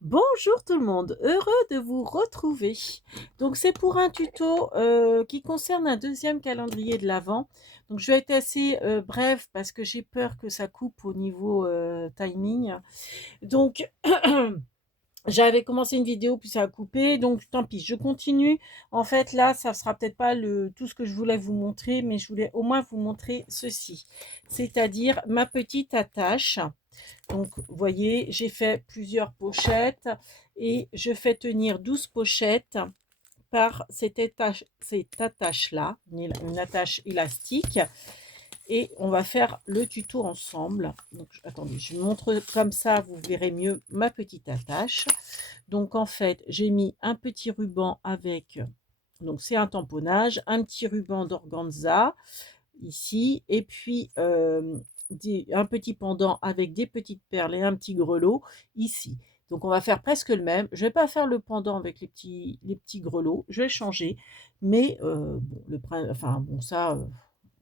Bonjour tout le monde, heureux de vous retrouver. Donc c'est pour un tuto qui concerne un deuxième calendrier de l'Avent. Donc je vais être assez bref parce que j'ai peur que ça coupe au niveau timing. Donc j'avais commencé une vidéo puis ça a coupé, donc tant pis, je continue. En fait là, ça sera peut-être pas tout ce que je voulais vous montrer, mais je voulais au moins vous montrer ceci, c'est-à-dire ma petite attache. Donc, vous voyez, j'ai fait plusieurs pochettes et je fais tenir 12 pochettes par cette attache-là, une attache élastique. Et on va faire le tuto ensemble. Donc, attendez, je vous montre comme ça, vous verrez mieux ma petite attache. Donc, en fait, j'ai mis un petit ruban avec, donc c'est un tamponnage, un petit ruban d'organza ici, et puis un petit pendant avec des petites perles et un petit grelot ici. Donc on va faire presque le même. Je vais pas faire le pendant avec les petits grelots, je vais changer, mais bon, enfin bon ça,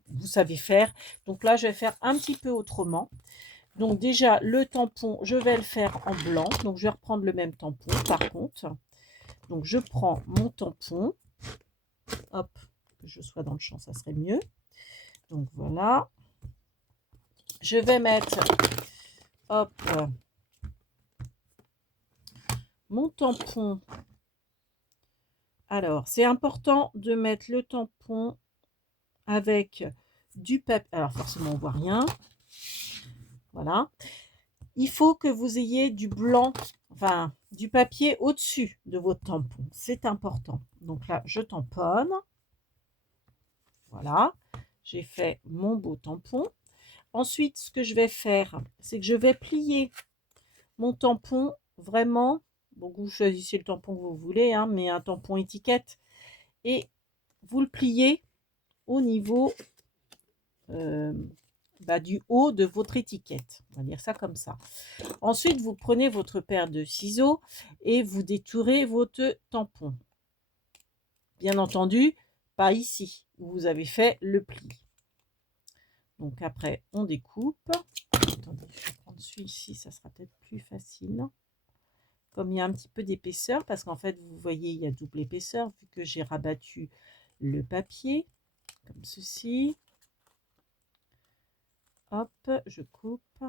vous savez faire. Donc là, je vais faire un petit peu autrement. Donc déjà, le tampon, je vais le faire en blanc. Donc je vais reprendre le même tampon par contre. Donc je prends mon tampon, hop, que je sois dans le champ, ça serait mieux. Donc voilà, je vais mettre, hop, mon tampon. Alors, c'est important de mettre le tampon avec du papier. Alors, forcément, on ne voit rien. Voilà. Il faut que vous ayez du blanc, enfin, du papier au-dessus de votre tampon. C'est important. Donc là, je tamponne. Voilà. J'ai fait mon beau tampon. Ensuite, ce que je vais faire, c'est que je vais plier mon tampon vraiment. Bon, vous choisissez le tampon que vous voulez, hein, mais un tampon étiquette. Et vous le pliez au niveau euh, du haut de votre étiquette. On va dire ça comme ça. Ensuite, vous prenez votre paire de ciseaux et vous détourez votre tampon. Bien entendu, pas ici, où vous avez fait le pli. Donc après, on découpe. Attendez, je vais prendre celui-ci, ça sera peut-être plus facile. Comme il y a un petit peu d'épaisseur, parce qu'en fait, vous voyez, il y a double épaisseur, vu que j'ai rabattu le papier, comme ceci. Hop, je coupe,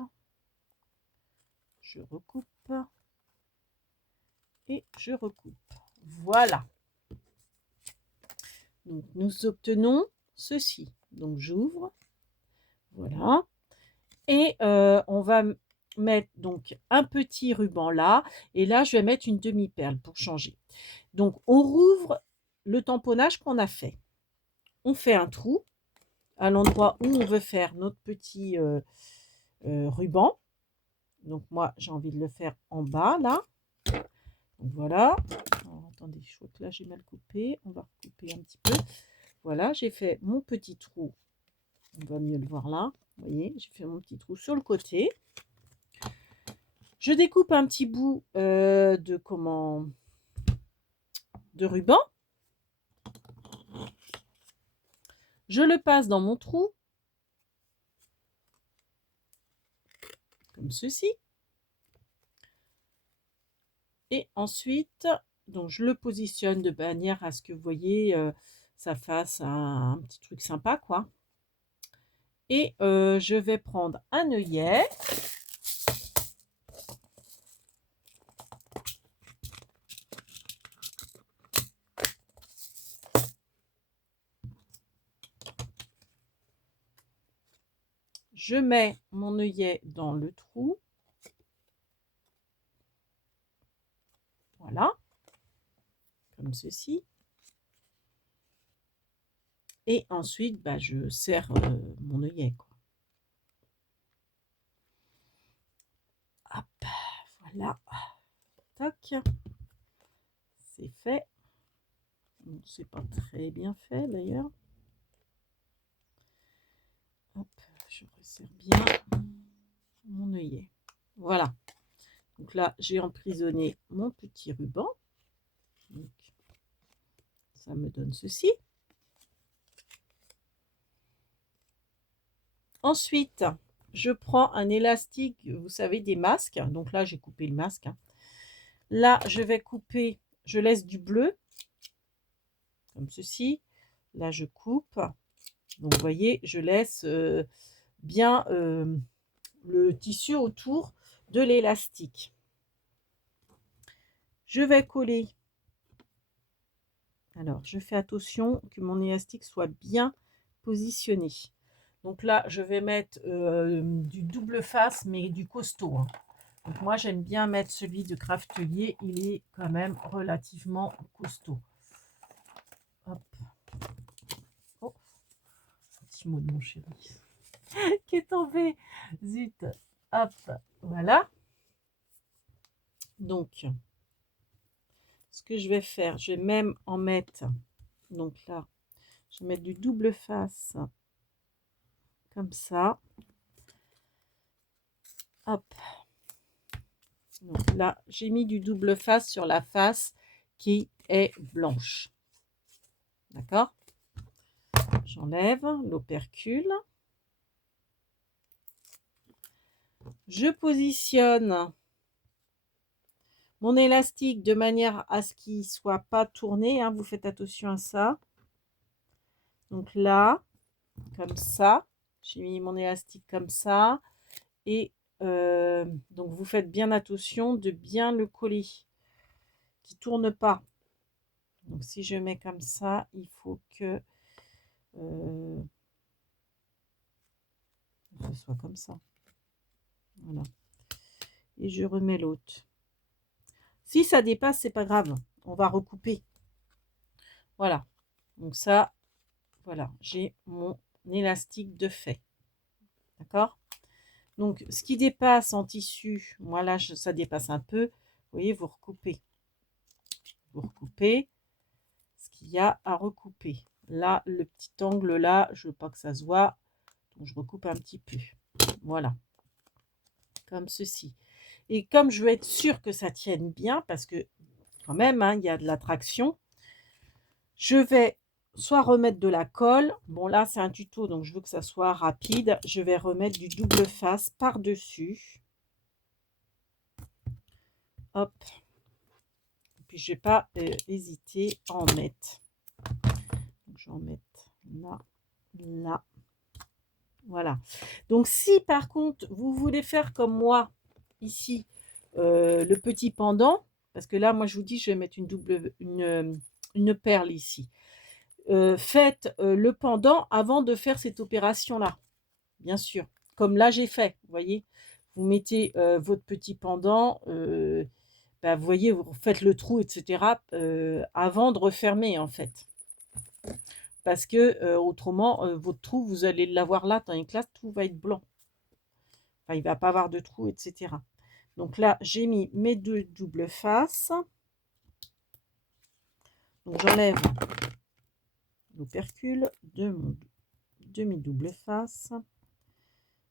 je recoupe et je recoupe. Voilà. Donc, nous obtenons ceci. Donc, j'ouvre. Voilà. Et on va mettre donc un petit ruban là. Et là, je vais mettre une demi-perle pour changer. Donc, on rouvre le tamponnage qu'on a fait. On fait un trou à l'endroit où on veut faire notre petit ruban. Donc, moi, j'ai envie de le faire en bas là. Donc, voilà. Alors, attendez, je crois que là, j'ai mal coupé. On va recouper un petit peu. Voilà, j'ai fait mon petit trou. On va mieux le voir là. Vous voyez, j'ai fait mon petit trou sur le côté. Je découpe un petit bout de ruban. Je le passe dans mon trou. Comme ceci. Et ensuite, donc je le positionne de manière à ce que vous voyez, ça fasse un petit truc sympa, quoi. Et je vais prendre un œillet. Je mets mon œillet dans le trou. Voilà. Comme ceci. Et ensuite, je serre mon œillet, quoi. Hop, voilà. Tac. C'est fait. C'est pas très bien fait d'ailleurs. Hop, je resserre bien mon œillet. Voilà. Donc là, j'ai emprisonné mon petit ruban. Donc, ça me donne ceci. Ensuite, je prends un élastique, vous savez, des masques. Donc là, j'ai coupé le masque. Là, je vais couper, je laisse du bleu, comme ceci. Là, je coupe. Donc, vous voyez, je laisse bien le tissu autour de l'élastique. Je vais coller. Alors, je fais attention que mon élastique soit bien positionné. Donc là, je vais mettre du double face, mais du costaud, hein. Donc moi, j'aime bien mettre celui de Craftelier. Il est quand même relativement costaud. Hop. Oh, un petit mot de mon chéri qui est tombé. Zut. Hop. Voilà. Donc, ce que je vais faire, je vais même en mettre. Donc là, je vais mettre du double face. Comme ça. Hop. Donc là, j'ai mis du double face sur la face qui est blanche. D'accord? J'enlève l'opercule. Je positionne mon élastique de manière à ce qu'il ne soit pas tourné, hein, vous faites attention à ça. Donc là, comme ça, j'ai mis mon élastique comme ça. Et donc vous faites bien attention de bien le coller, qui ne tourne pas. Donc si je mets comme ça, il faut que ce soit comme ça. Voilà. Et je remets l'autre. Si ça dépasse, c'est pas grave. On va recouper. Voilà. Donc ça, voilà. J'ai mon élastique de fait. D'accord? Donc, ce qui dépasse en tissu, moi là, ça dépasse un peu. Vous voyez, vous recoupez. Vous recoupez ce qu'il y a à recouper. Là, le petit angle là, je veux pas que ça se voit. Donc, je recoupe un petit peu. Voilà. Comme ceci. Et comme je veux être sûre que ça tienne bien, parce que quand même, hein, il y a de la traction, je vais soit remettre de la colle. Bon, là, c'est un tuto, donc je veux que ça soit rapide. Je vais remettre du double face par-dessus. Hop. Et puis, je ne vais pas hésiter à en mettre. Donc, je vais en mettre là, là. Voilà. Donc, si par contre, vous voulez faire comme moi, ici, le petit pendant, parce que là, moi, je vous dis, je vais mettre une perle ici. Faites le pendant avant de faire cette opération-là, bien sûr. Comme là, j'ai fait, vous voyez. Vous mettez votre petit pendant, bah, vous voyez, vous faites le trou, etc. Avant de refermer, en fait. Parce que autrement, votre trou, vous allez l'avoir là, tandis que là, tout va être blanc. Enfin, il ne va pas avoir de trou, etc. Donc là, j'ai mis mes deux doubles faces. Donc j'enlève l'opercule de mon demi-double face.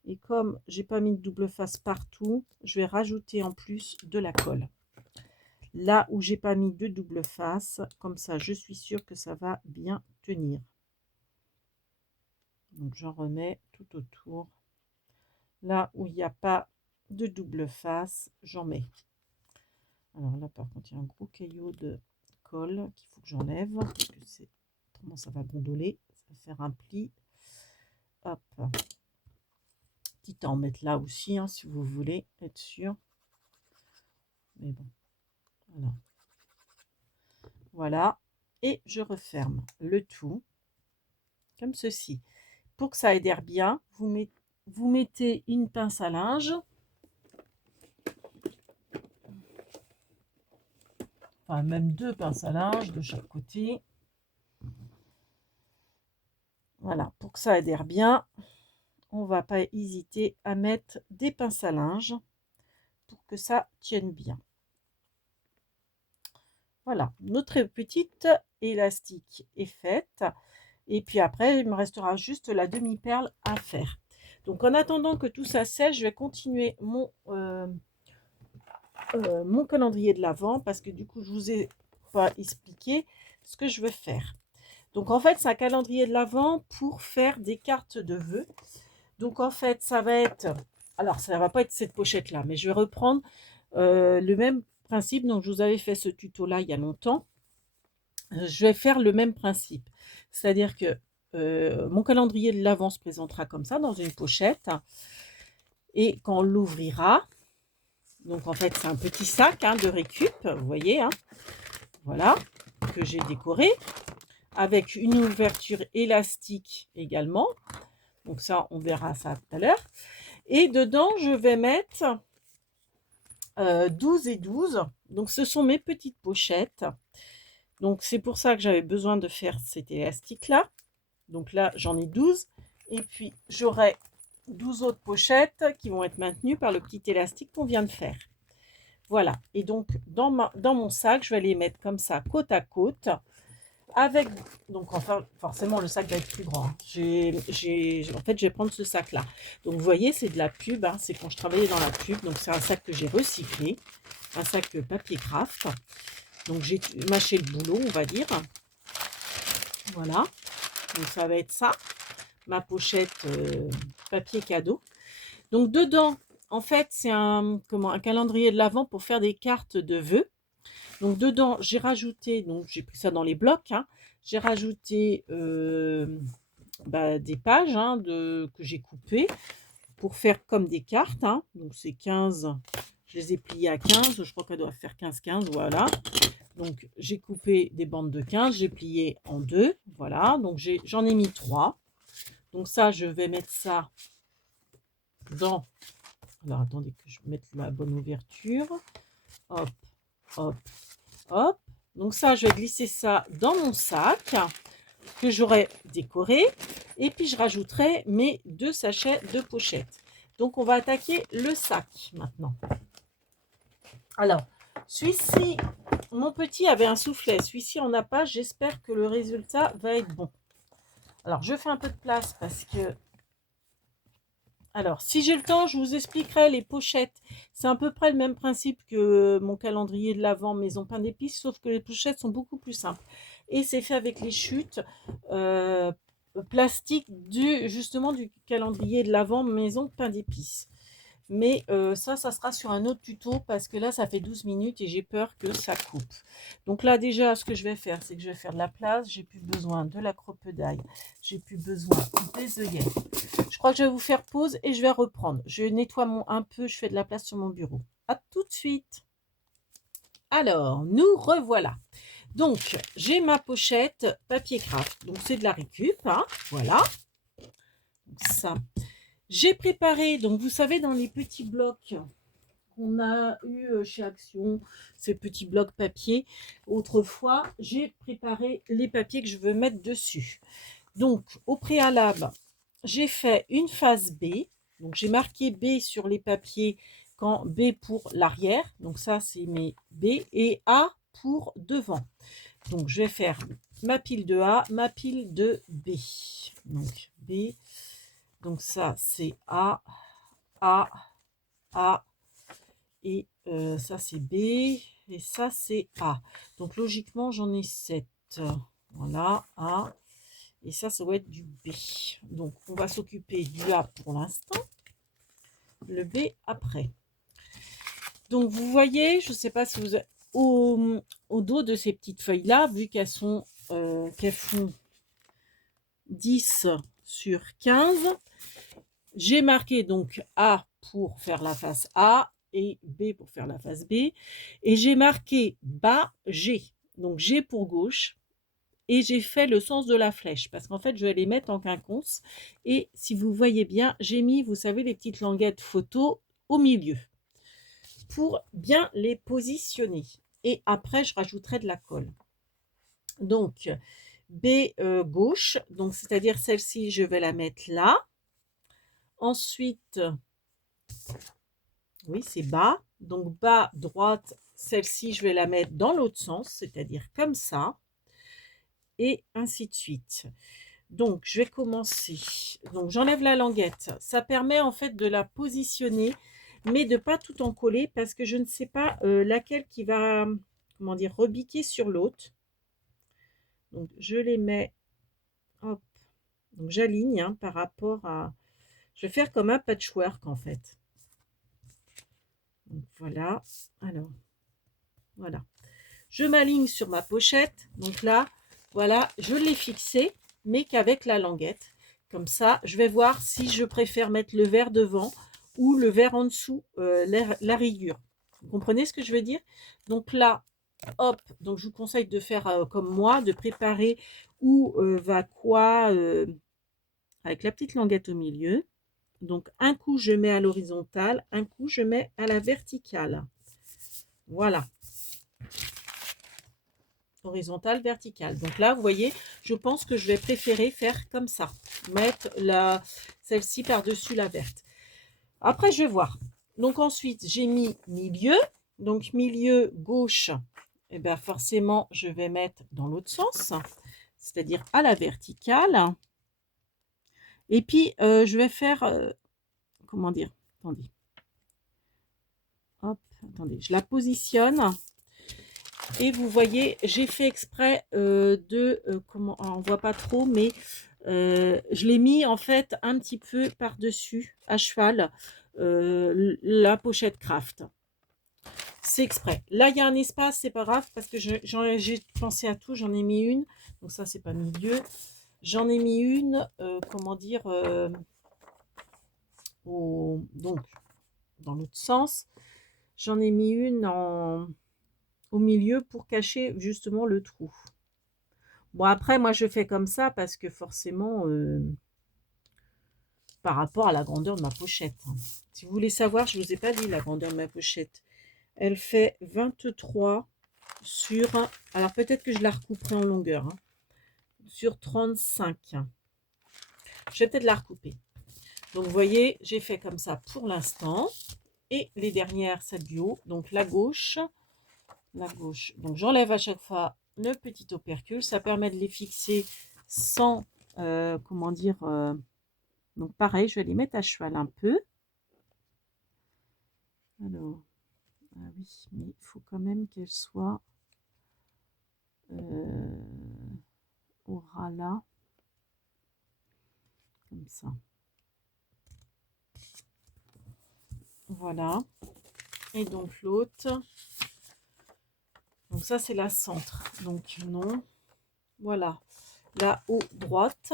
Et comme j'ai pas mis de double face partout, je vais rajouter en plus de la colle. Là où j'ai pas mis de double face, comme ça, je suis sûre que ça va bien tenir. Donc j'en remets tout autour. Là où il n'y a pas de double face, j'en mets. Alors là, par contre, il y a un gros caillot de colle qu'il faut que j'enlève, parce que c'est autrement ça va gondoler, ça va faire un pli. Hop. Quitte à en mettre là aussi, hein, si vous voulez être sûr. Mais bon, voilà. Voilà. Et je referme le tout comme ceci. Pour que ça adhère bien, vous mettez une pince à linge. Enfin, même deux pinces à linge de chaque côté. Voilà, pour que ça adhère bien, on ne va pas hésiter à mettre des pinces à linge pour que ça tienne bien. Voilà, notre petite élastique est faite. Et puis après, il me restera juste la demi-perle à faire. Donc en attendant que tout ça sèche, je vais continuer mon calendrier de l'Avent parce que du coup, je vous ai pas expliqué ce que je veux faire. Donc en fait, c'est un calendrier de l'Avent pour faire des cartes de vœux. Donc en fait, ça va être... Alors, ça ne va pas être cette pochette-là, mais je vais reprendre le même principe, donc je vous avais fait ce tuto-là il y a longtemps. Je vais faire le même principe. C'est-à-dire que mon calendrier de l'Avent se présentera comme ça dans une pochette. Et quand on l'ouvrira, donc en fait c'est un petit sac hein, de récup, vous voyez, hein, voilà, que j'ai décoré, avec une ouverture élastique également. Donc ça, on verra ça tout à l'heure. Et dedans, je vais mettre 12 et 12. Donc ce sont mes petites pochettes. Donc c'est pour ça que j'avais besoin de faire cet élastique-là. Donc là, j'en ai 12. Et puis, j'aurai 12 autres pochettes qui vont être maintenues par le petit élastique qu'on vient de faire. Voilà. Et donc, dans mon sac, je vais les mettre comme ça, côte à côte. Avec, donc enfin, forcément, le sac va être plus grand. En fait, je vais prendre ce sac-là. Donc, vous voyez, c'est de la pub. Hein, c'est quand je travaillais dans la pub. Donc, c'est un sac que j'ai recyclé. Un sac papier craft. Donc, j'ai mâché le boulot, on va dire. Voilà. Donc, ça va être ça. Ma pochette papier cadeau. Donc, dedans, en fait, c'est un calendrier de l'Avent pour faire des cartes de vœux. Donc, dedans, j'ai rajouté, donc j'ai pris ça dans les blocs, hein, j'ai rajouté des pages hein, que j'ai coupées pour faire comme des cartes. Hein. Donc, c'est 15, je les ai pliées à 15, je crois qu'elles doivent faire 15-15, voilà. Donc, j'ai coupé des bandes de 15, j'ai plié en deux, voilà. Donc, j'en ai mis 3. Donc, ça, je vais mettre ça dans... Alors, attendez que je mette la bonne ouverture. Hop, hop, hop. Donc ça, je vais glisser ça dans mon sac que j'aurai décoré. Et puis, je rajouterai mes 2 sachets de pochettes. Donc, on va attaquer le sac maintenant. Alors, celui-ci, mon petit avait un soufflet. Celui-ci, on n'a pas. J'espère que le résultat va être bon. Alors, je fais un peu de place parce que... Alors, si j'ai le temps, je vous expliquerai les pochettes. C'est à peu près le même principe que mon calendrier de l'Avent Maison Pain d'Épices, sauf que les pochettes sont beaucoup plus simples. Et c'est fait avec les chutes plastiques justement du calendrier de l'Avent Maison Pain d'Épices. Mais ça sera sur un autre tuto parce que là, ça fait 12 minutes et j'ai peur que ça coupe. Donc là, déjà, ce que je vais faire, c'est que je vais faire de la place. J'ai plus besoin de la cropedaille. J'ai plus besoin des œillets. Je crois que je vais vous faire pause et je vais reprendre. Je nettoie un peu, je fais de la place sur mon bureau. À tout de suite. Alors, nous revoilà. Donc, j'ai ma pochette papier craft. Donc, c'est de la récup. Hein, voilà. Donc, ça. J'ai préparé, donc vous savez, dans les petits blocs qu'on a eu chez Action, ces petits blocs papier, autrefois, j'ai préparé les papiers que je veux mettre dessus. Donc, au préalable, j'ai fait une face B. Donc, j'ai marqué B sur les papiers quand B pour l'arrière. Donc, ça, c'est mes B et A pour devant. Donc, je vais faire ma pile de A, ma pile de B. Donc, B. Donc, ça, c'est A, A, A. Et ça, c'est B. Et ça, c'est A. Donc, logiquement, j'en ai 7. Voilà, A. Et ça va être du B. Donc, on va s'occuper du A pour l'instant. Le B après. Donc, vous voyez, je ne sais pas si vous... Au dos de ces petites feuilles-là, vu qu'elles font 10 sur 15, j'ai marqué donc A pour faire la face A et B pour faire la face B. Et j'ai marqué bas G. Donc, G pour gauche. Et j'ai fait le sens de la flèche parce qu'en fait, je vais les mettre en quinconce. Et si vous voyez bien, j'ai mis, vous savez, les petites languettes photo au milieu pour bien les positionner. Et après, je rajouterai de la colle. Donc, B gauche, donc c'est-à-dire celle-ci, je vais la mettre là. Ensuite, oui, c'est bas. Donc, bas droite, celle-ci, je vais la mettre dans l'autre sens, c'est-à-dire comme ça. Et ainsi de suite. Donc, je vais commencer. Donc, j'enlève la languette. Ça permet en fait de la positionner, mais de ne pas tout en coller parce que je ne sais pas laquelle qui va, comment dire, rebiquer sur l'autre. Donc, je les mets, hop. Donc, j'aligne hein, par rapport à... Je vais faire comme un patchwork en fait. Donc, voilà. Alors, Voilà. Je m'aligne sur ma pochette. Donc là, voilà, je l'ai fixé, mais qu'avec la languette. Comme ça, je vais voir si je préfère mettre le verre devant ou le verre en dessous, la rayure. Vous comprenez ce que je veux dire? Donc là, hop, donc je vous conseille de faire comme moi, de préparer où va quoi avec la petite languette au milieu. Donc un coup je mets à l'horizontale, un coup je mets à la verticale. Voilà, horizontale, verticale. Donc là, vous voyez, je pense que je vais préférer faire comme ça, mettre celle-ci par-dessus la verte. Après, je vais voir. Donc ensuite, j'ai mis milieu. Donc milieu gauche, et bien forcément, je vais mettre dans l'autre sens, c'est-à-dire à la verticale. Et puis, je vais faire, comment dire? Attendez. Hop, attendez, je la positionne. Et vous voyez, j'ai fait exprès comment, on voit pas trop, mais je l'ai mis en fait un petit peu par-dessus, à cheval, la pochette craft. C'est exprès. Là, il y a un espace, c'est pas grave, parce que j'ai pensé à tout, j'en ai mis une. Donc ça, c'est pas milieu. J'en ai mis une, comment dire, donc, dans l'autre sens. J'en ai mis une au milieu pour cacher justement le trou. Bon, après, moi, je fais comme ça parce que forcément, par rapport à la grandeur de ma pochette. Si vous voulez savoir, je ne vous ai pas dit la grandeur de ma pochette. Elle fait 23 sur... Alors, peut-être que je la recouperai en longueur. Sur 35. Je vais peut-être la recouper. Donc, vous voyez, j'ai fait comme ça pour l'instant. Et les dernières, celle du haut. Donc, la gauche. La gauche. Donc, j'enlève à chaque fois le petit opercule. Ça permet de les fixer sans... comment dire... donc pareil, je vais les mettre à cheval un peu. Alors, ah oui, mais il faut quand même qu'elle soit au ras là, comme ça. Voilà. Et donc l'autre. Donc ça, c'est la centre. Donc non. Voilà. La haut droite.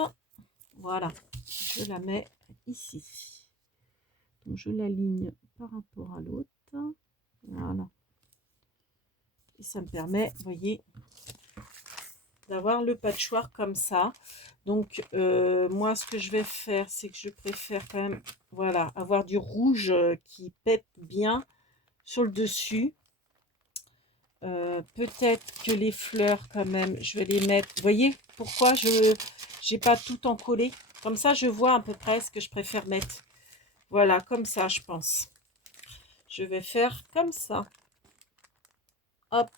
Voilà. Je la mets ici. Donc je l'aligne par rapport à l'autre. Voilà. Et ça me permet, vous voyez, d'avoir le patchwork comme ça. Donc moi, ce que je vais faire, c'est que je préfère quand même, voilà, avoir du rouge qui pète bien sur le dessus. Peut-être que les fleurs quand même, je vais les mettre. Vous voyez pourquoi je n'ai pas tout encollé? Comme ça, je vois à peu près ce que je préfère mettre. Voilà, comme ça, je pense. Je vais faire comme ça. Hop.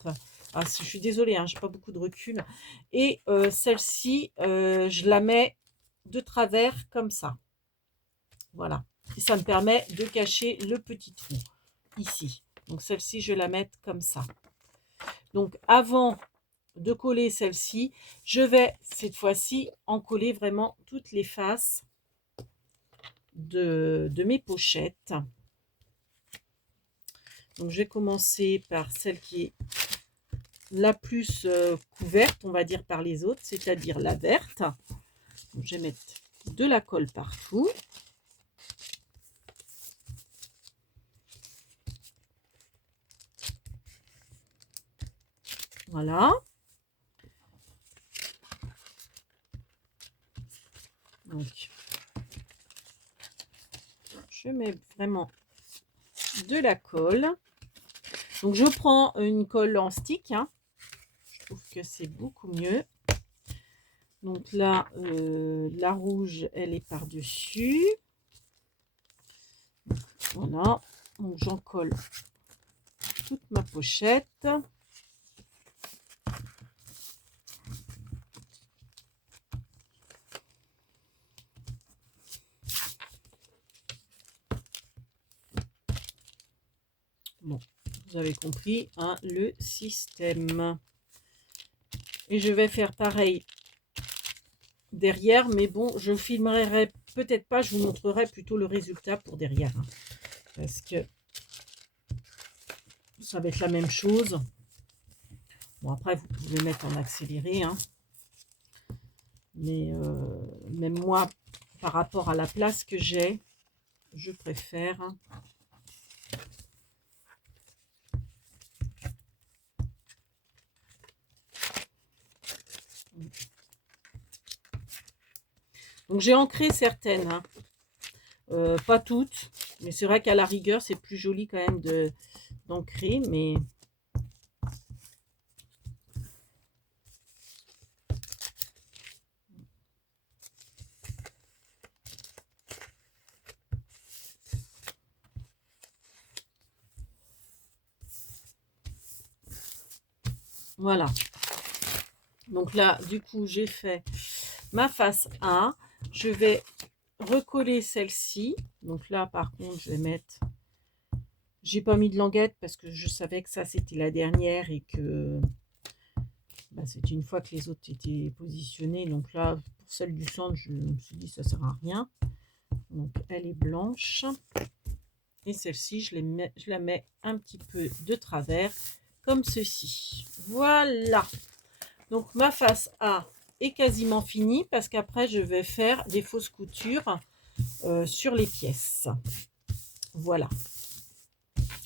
Ah, je suis désolée, hein, j'ai pas beaucoup de recul. Et celle-ci, je la mets de travers comme ça. Voilà. Et ça me permet de cacher le petit trou ici. Donc celle-ci, je vais la mettre comme ça. Donc avant de coller celle-ci, je vais cette fois-ci en coller vraiment toutes les faces de mes pochettes. Donc je vais commencer par celle qui est la plus couverte, on va dire, par les autres, c'est-à-dire la verte. Donc, je vais mettre de la colle partout. Voilà. Donc, je mets vraiment de la colle. Donc, je prends une colle en stick. Hein. Je trouve que c'est beaucoup mieux. Donc là, la rouge, elle est par-dessus. Voilà. Donc, j'en colle toute ma pochette. Bon, vous avez compris hein, le système. Et je vais faire pareil derrière, mais bon, je filmerai peut-être pas, je vous montrerai plutôt le résultat pour derrière. Hein, parce que ça va être la même chose. Bon, après, vous pouvez mettre en accéléré, hein, mais même moi, par rapport à la place que j'ai, je préfère. Donc j'ai ancré certaines, hein. Pas toutes, mais c'est vrai qu'à la rigueur, c'est plus joli quand même d'ancrer, mais voilà. Donc là, du coup, j'ai fait ma face 1. Je vais recoller celle-ci. Donc là, par contre, je vais mettre... J'ai pas mis de languette parce que je savais que ça, c'était la dernière et que c'est une fois que les autres étaient positionnés. Donc là, pour celle du centre, je me suis dit, ça sert à rien. Donc, elle est blanche. Et celle-ci, je la mets un petit peu de travers, comme ceci. Voilà. Donc, ma face A est quasiment finie parce qu'après, je vais faire des fausses coutures sur les pièces. Voilà.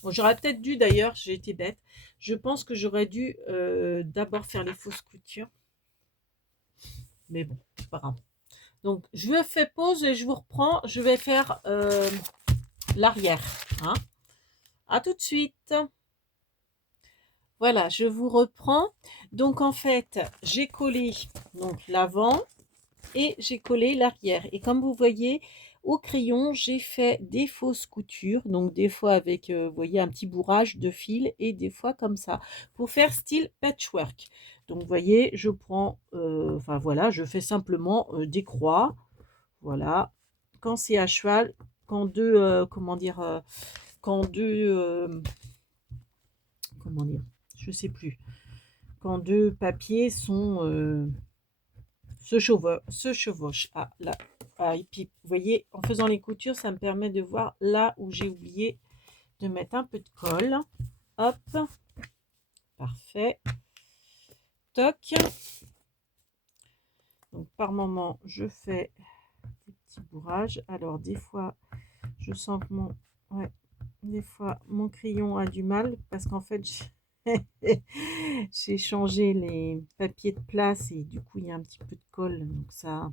Bon, j'aurais peut-être dû, d'ailleurs, j'ai été bête. Je pense que j'aurais dû d'abord faire les fausses coutures. Mais bon, c'est pas grave. Donc, je fais pause et je vous reprends. Je vais faire l'arrière. Hein. À tout de suite. Voilà, je vous reprends. Donc, en fait, j'ai collé donc l'avant et j'ai collé l'arrière. Et comme vous voyez, au crayon, j'ai fait des fausses coutures. Donc, des fois avec, vous voyez, un petit bourrage de fil et des fois comme ça, pour faire style patchwork. Donc, vous voyez, je prends, enfin voilà, je fais simplement des croix. Voilà. Quand c'est à cheval, quand deux, comment dire, quand deux, comment dire, je sais plus, quand deux papiers sont se chevauchent. Ah, là. Ah, et puis, vous voyez, en faisant les coutures, ça me permet de voir là où j'ai oublié de mettre un peu de colle. Hop, parfait. Toc. Donc, par moment, je fais des petits bourrages. Alors, des fois, je sens que ouais, des fois, mon crayon a du mal parce qu'en fait, j'ai changé les papiers de place et du coup, il y a un petit peu de colle. Donc, ça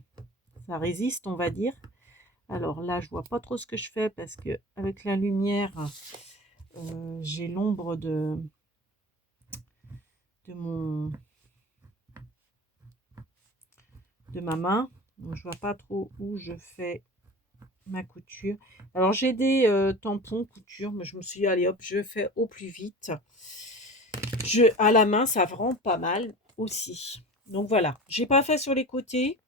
résiste, on va dire. Alors là, je vois pas trop ce que je fais parce que avec la lumière, j'ai l'ombre de ma main. Donc, je vois pas trop où je fais ma couture. Alors j'ai des tampons couture, mais je me suis dit, allez hop, je fais au plus vite. À la main, ça rend pas mal aussi. Donc voilà, j'ai pas fait sur les côtés.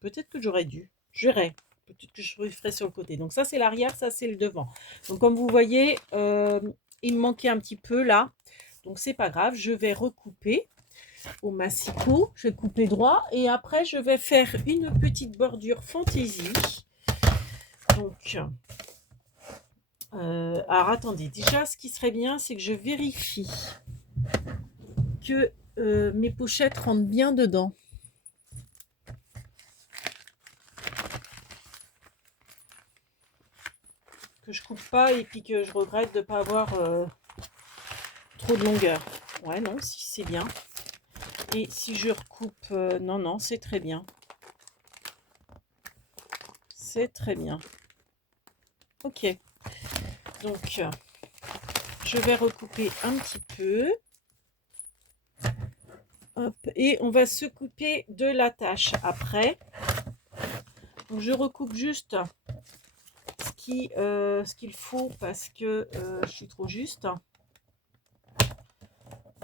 Peut-être que j'aurais dû. Je verrai. Peut-être que je ferai sur le côté. Donc ça, c'est l'arrière, ça, c'est le devant. Donc comme vous voyez, il me manquait un petit peu là. Donc c'est pas grave, je vais recouper au massicot. Je vais couper droit. Et après, je vais faire une petite bordure fantaisie. Donc, alors attendez. Déjà, ce qui serait bien, c'est que je vérifie que mes pochettes rentrent bien dedans. Que je coupe pas et puis que je regrette de ne pas avoir trop de longueur. Ouais, non, si c'est bien. Et si je recoupe, non, non, c'est très bien. C'est très bien. Ok. Donc, je vais recouper un petit peu. Hop, et on va se couper de la tâche après. Donc, je recoupe juste ce qu'il faut parce que je suis trop juste.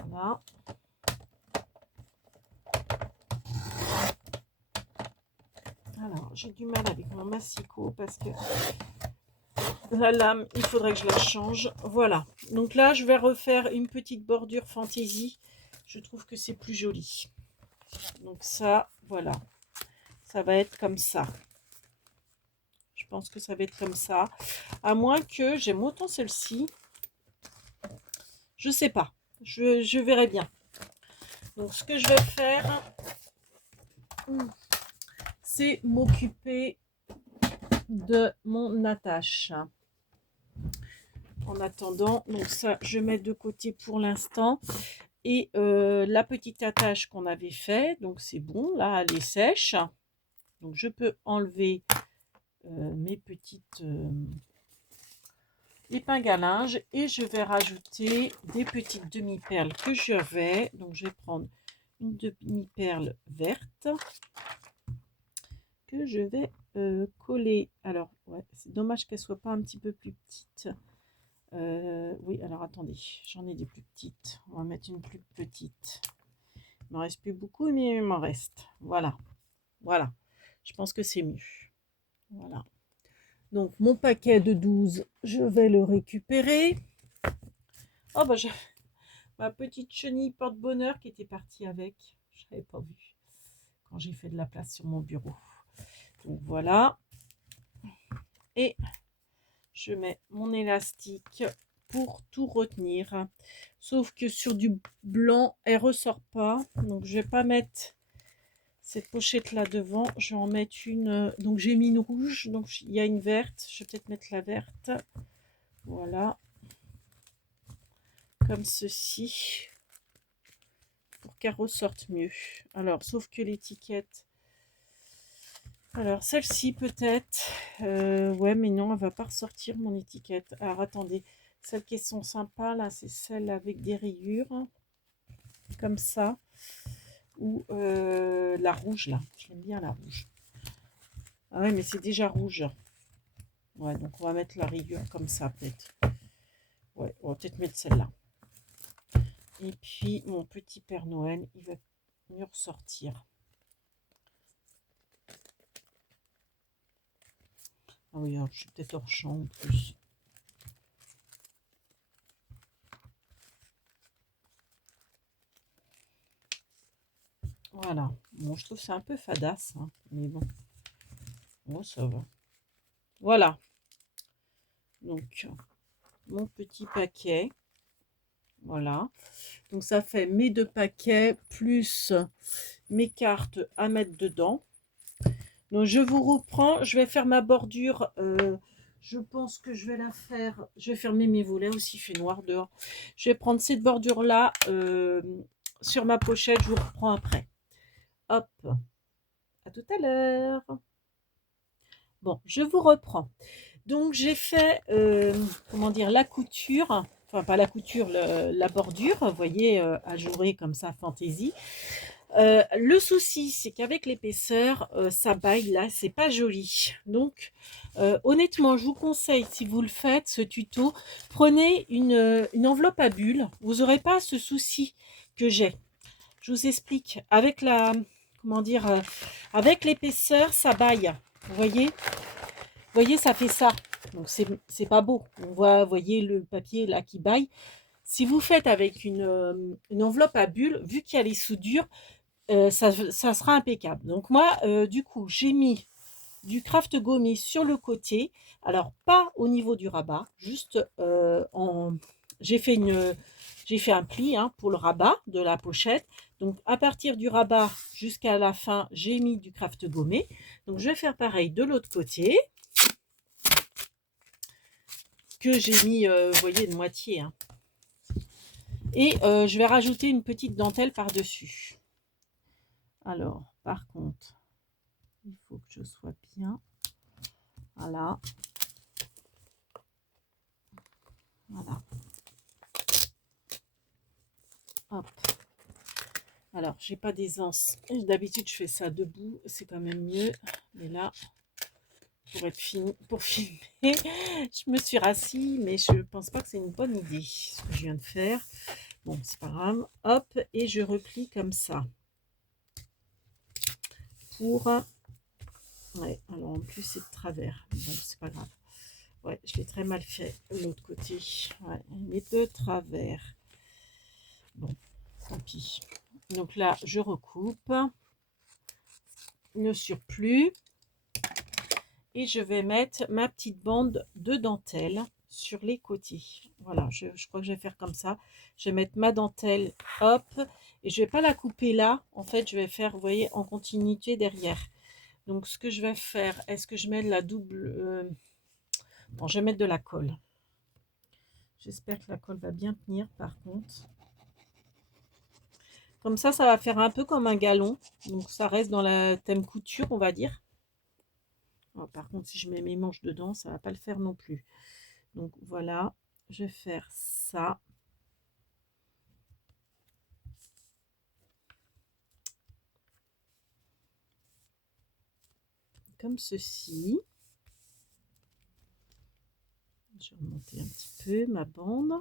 Voilà. Alors, j'ai du mal avec mon massicot parce que la lame, il faudrait que je la change. Voilà. Donc là, je vais refaire une petite bordure fantaisie. Je trouve que c'est plus joli. Donc ça, voilà. Ça va être comme ça. Je pense que ça va être comme ça. À moins que j'aime autant celle-ci. Je sais pas. Je verrai bien. Donc, ce que je vais faire, c'est m'occuper de mon attache. En attendant, donc ça, je mets de côté pour l'instant. Et la petite attache qu'on avait fait, donc c'est bon, là, elle est sèche. Donc, je peux enlever mes petites épingles à linge et je vais rajouter des petites demi-perles que je vais. Donc, je vais prendre une demi-perle verte que je vais coller. Alors, ouais, c'est dommage qu'elle soit pas un petit peu plus petite. Oui, alors attendez, j'en ai des plus petites. On va mettre une plus petite. Il m'en reste plus beaucoup, mais il m'en reste. Voilà, voilà. Je pense que c'est mieux. Voilà. Donc, mon paquet de 12, je vais le récupérer. Oh, bah, ma petite chenille porte-bonheur qui était partie avec. Je n'avais pas vu quand j'ai fait de la place sur mon bureau. Donc, voilà. Et je mets mon élastique pour tout retenir. Sauf que sur du blanc, elle ressort pas. Donc, je vais pas mettre cette pochette là devant. Je vais en mettre une. Donc, j'ai mis une rouge. Donc, il y a une verte. Je vais peut-être mettre la verte. Voilà. Comme ceci. Pour qu'elle ressorte mieux. Alors, sauf que l'étiquette. Alors, celle-ci peut-être. Ouais, mais non, elle va pas ressortir mon étiquette. Alors, attendez. Celles qui sont sympas, là, c'est celles avec des rayures. Comme ça. Ou la rouge, là. J'aime bien la rouge. Ah ouais, mais c'est déjà rouge. Ouais, donc on va mettre la rayure comme ça, peut-être. Ouais, on va peut-être mettre celle-là. Et puis, mon petit Père Noël, il va mieux ressortir. Ah oui, alors, je suis peut-être hors champ en plus. Voilà. Bon, je trouve que c'est un peu fadasse, hein, mais bon. Bon, ça va. Voilà. Donc, mon petit paquet. Voilà. Donc, ça fait mes 2 paquets plus mes cartes à mettre dedans. Donc, je vous reprends. Je vais faire ma bordure. Je pense que je vais la faire. Je vais fermer mes volets aussi. Il fait noir dehors. Je vais prendre cette bordure-là sur ma pochette. Je vous reprends après. Hop. À tout à l'heure. Bon, je vous reprends. Donc, j'ai fait, comment dire, la couture. Enfin, pas la couture, la bordure. Vous voyez, ajourée comme ça, fantaisie. Le souci, c'est qu'avec l'épaisseur, ça baille là, c'est pas joli. Donc, honnêtement, je vous conseille, si vous le faites, ce tuto, prenez une enveloppe à bulles. Vous n'aurez pas ce souci que j'ai. Je vous explique. Avec la, comment dire, avec l'épaisseur, ça baille. Vous voyez, ça fait ça. Donc, c'est pas beau. On voit, vous voyez le papier là qui baille. Si vous faites avec une enveloppe à bulles, vu qu'il y a les soudures, ça sera impeccable. Donc moi, du coup, j'ai mis du craft gommé sur le côté. Alors, pas au niveau du rabat, juste j'ai fait un pli hein, pour le rabat de la pochette. Donc, à partir du rabat jusqu'à la fin, j'ai mis du craft gommé. Donc, je vais faire pareil de l'autre côté. Que j'ai mis, vous voyez, de moitié. Hein. Et je vais rajouter une petite dentelle par-dessus. Alors, par contre, il faut que je sois bien. Voilà. Voilà. Hop. Alors, j'ai pas d'aisance. D'habitude, je fais ça debout. C'est quand même mieux. Mais là, pour filmer, je me suis rassis, mais je pense pas que c'est une bonne idée ce que je viens de faire. Bon, c'est pas grave. Hop, et je replie comme ça. Pour... Ouais, alors en plus, c'est de travers. Bon, c'est pas grave. Ouais, je l'ai très mal fait de l'autre côté. Ouais, mais de travers. Bon, tant pis. Donc là, je recoupe le surplus. Et je vais mettre ma petite bande de dentelle sur les côtés. Voilà, je crois que je vais faire comme ça. Je vais mettre ma dentelle, hop, et je vais pas la couper là. En fait, je vais faire, vous voyez, en continuité derrière. Donc, ce que je vais faire, est-ce que je mets de la double... bon, je vais mettre de la colle. J'espère que la colle va bien tenir, par contre. Comme ça va faire un peu comme un galon. Donc, ça reste dans la thème couture, on va dire. Oh, par contre, si je mets mes manches dedans, ça va pas le faire non plus. Donc, voilà. Je vais faire ça. Comme ceci. Je vais remonter un petit peu ma bande.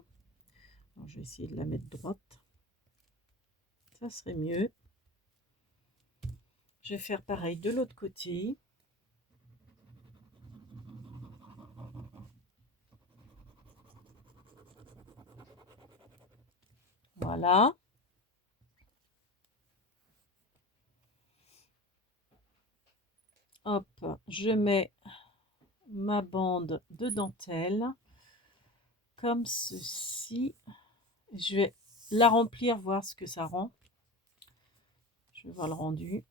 Alors, je vais essayer de la mettre droite. Ça serait mieux. Je vais faire pareil de l'autre côté. Voilà. Hop, je mets ma bande de dentelle comme ceci. Je vais la remplir, voir ce que ça rend. Je vais voir le rendu.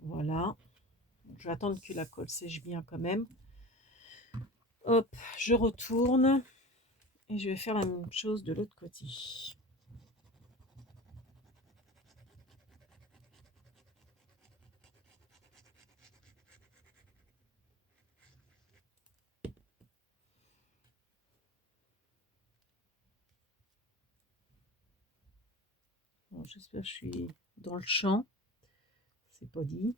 Voilà. Je vais attendre que la colle sèche bien quand même. Hop, je retourne et je vais faire la même chose de l'autre côté. Bon, j'espère que je suis dans le champ. C'est pas dit.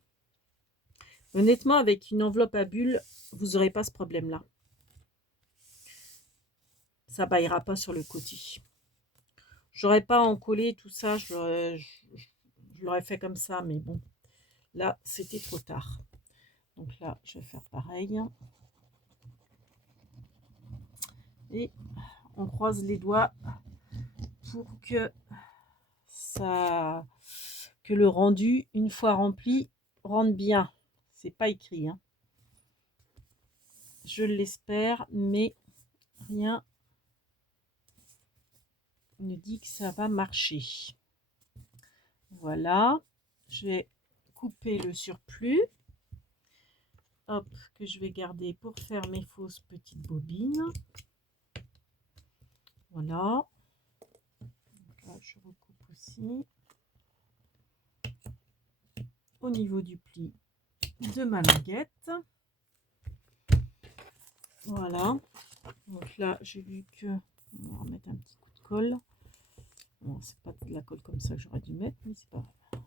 Honnêtement, avec une enveloppe à bulles, vous n'aurez pas ce problème-là. Ça baillera pas sur le côté. J'aurais pas en collé tout ça, je l'aurais fait comme ça, mais bon, là, c'était trop tard. Donc là, je vais faire pareil. Et on croise les doigts pour que le rendu, une fois rempli, rende bien. C'est pas écrit, hein. Je l'espère, mais rien ne dit que ça va marcher. Voilà, je vais couper le surplus. Hop, que je vais garder pour faire mes fausses petites bobines. Voilà. Donc là, je recoupe aussi au niveau du pli de ma languette. Voilà. Donc là, j'ai vu que on va remettre un petit coup de colle. Bon, c'est pas de la colle comme ça que j'aurais dû mettre, mais c'est pas grave.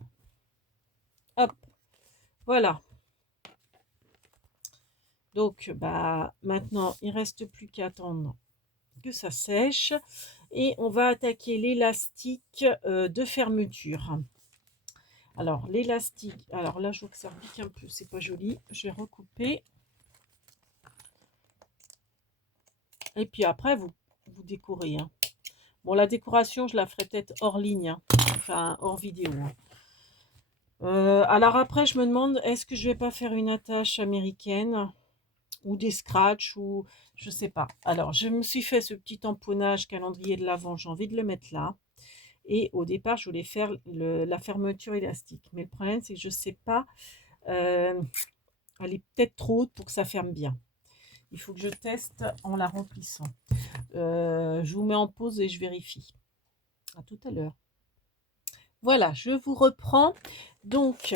Hop, voilà. Donc, bah, maintenant, il reste plus qu'à attendre que ça sèche et on va attaquer l'élastique de fermeture. Alors, l'élastique, alors là, je vois que ça pique un peu, c'est pas joli. Je vais recouper. Et puis après, vous décorez, hein. Bon, la décoration, je la ferai peut-être hors ligne, hein. Enfin, hors vidéo, hein. Alors après, je me demande, est-ce que je vais pas faire une attache américaine ou des scratchs ou je sais pas. Alors, je me suis fait ce petit tamponnage calendrier de l'Avent, j'ai envie de le mettre là. Et au départ, je voulais faire la fermeture élastique. Mais le problème, c'est que je sais pas, elle est peut-être trop haute pour que ça ferme bien. Il faut que je teste en la remplissant. Je vous mets en pause et je vérifie. À tout à l'heure. Voilà, je vous reprends. Donc,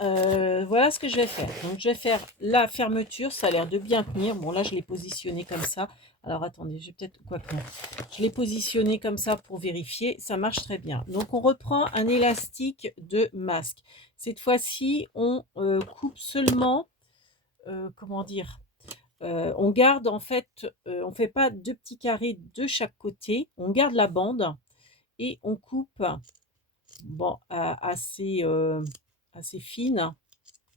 voilà ce que je vais faire. Donc, je vais faire la fermeture. Ça a l'air de bien tenir. Bon, là, je l'ai positionné comme ça. Alors, attendez, je vais peut-être... Quoi que non. Je l'ai positionné comme ça pour vérifier. Ça marche très bien. Donc, on reprend un élastique de masque. Cette fois-ci, on coupe seulement... comment dire, on garde en fait, on ne fait pas deux petits carrés de chaque côté. On garde la bande et on coupe... Bon, assez fine,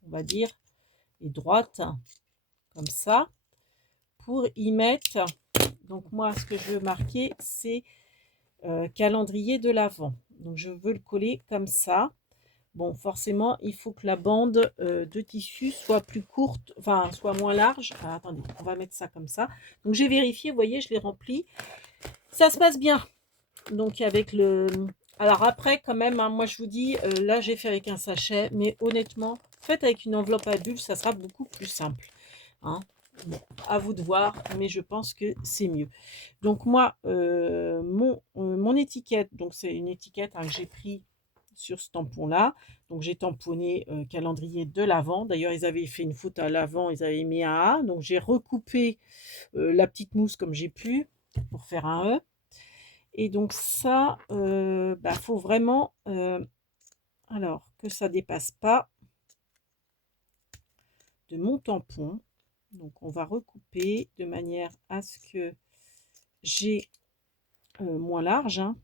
on va dire, et droite, comme ça, pour y mettre, donc moi, ce que je veux marquer, c'est calendrier de l'Avent. Donc, je veux le coller comme ça. bon, forcément, il faut que la bande de tissu soit plus courte, enfin, soit moins large. Ah, attendez, on va mettre ça comme ça. Donc, j'ai vérifié, vous voyez, je l'ai rempli. Ça se passe bien. Donc, avec le... Alors après, quand même, hein, moi, je vous dis, là, j'ai fait avec un sachet. Mais honnêtement, faites avec une enveloppe à bulles, ça sera beaucoup plus simple. Hein. Bon, à vous de voir, mais je pense que c'est mieux. Donc moi, mon étiquette, donc c'est une étiquette hein, que j'ai pris sur ce tampon-là. Donc j'ai tamponné calendrier de l'Avent. D'ailleurs, ils avaient fait une faute à l'avant, ils avaient mis un A. Donc j'ai recoupé la petite mousse comme j'ai pu pour faire un E. Et donc ça, bah, faut vraiment alors que ça dépasse pas de mon tampon. Donc on va recouper de manière à ce que j'ai moins large. Hein.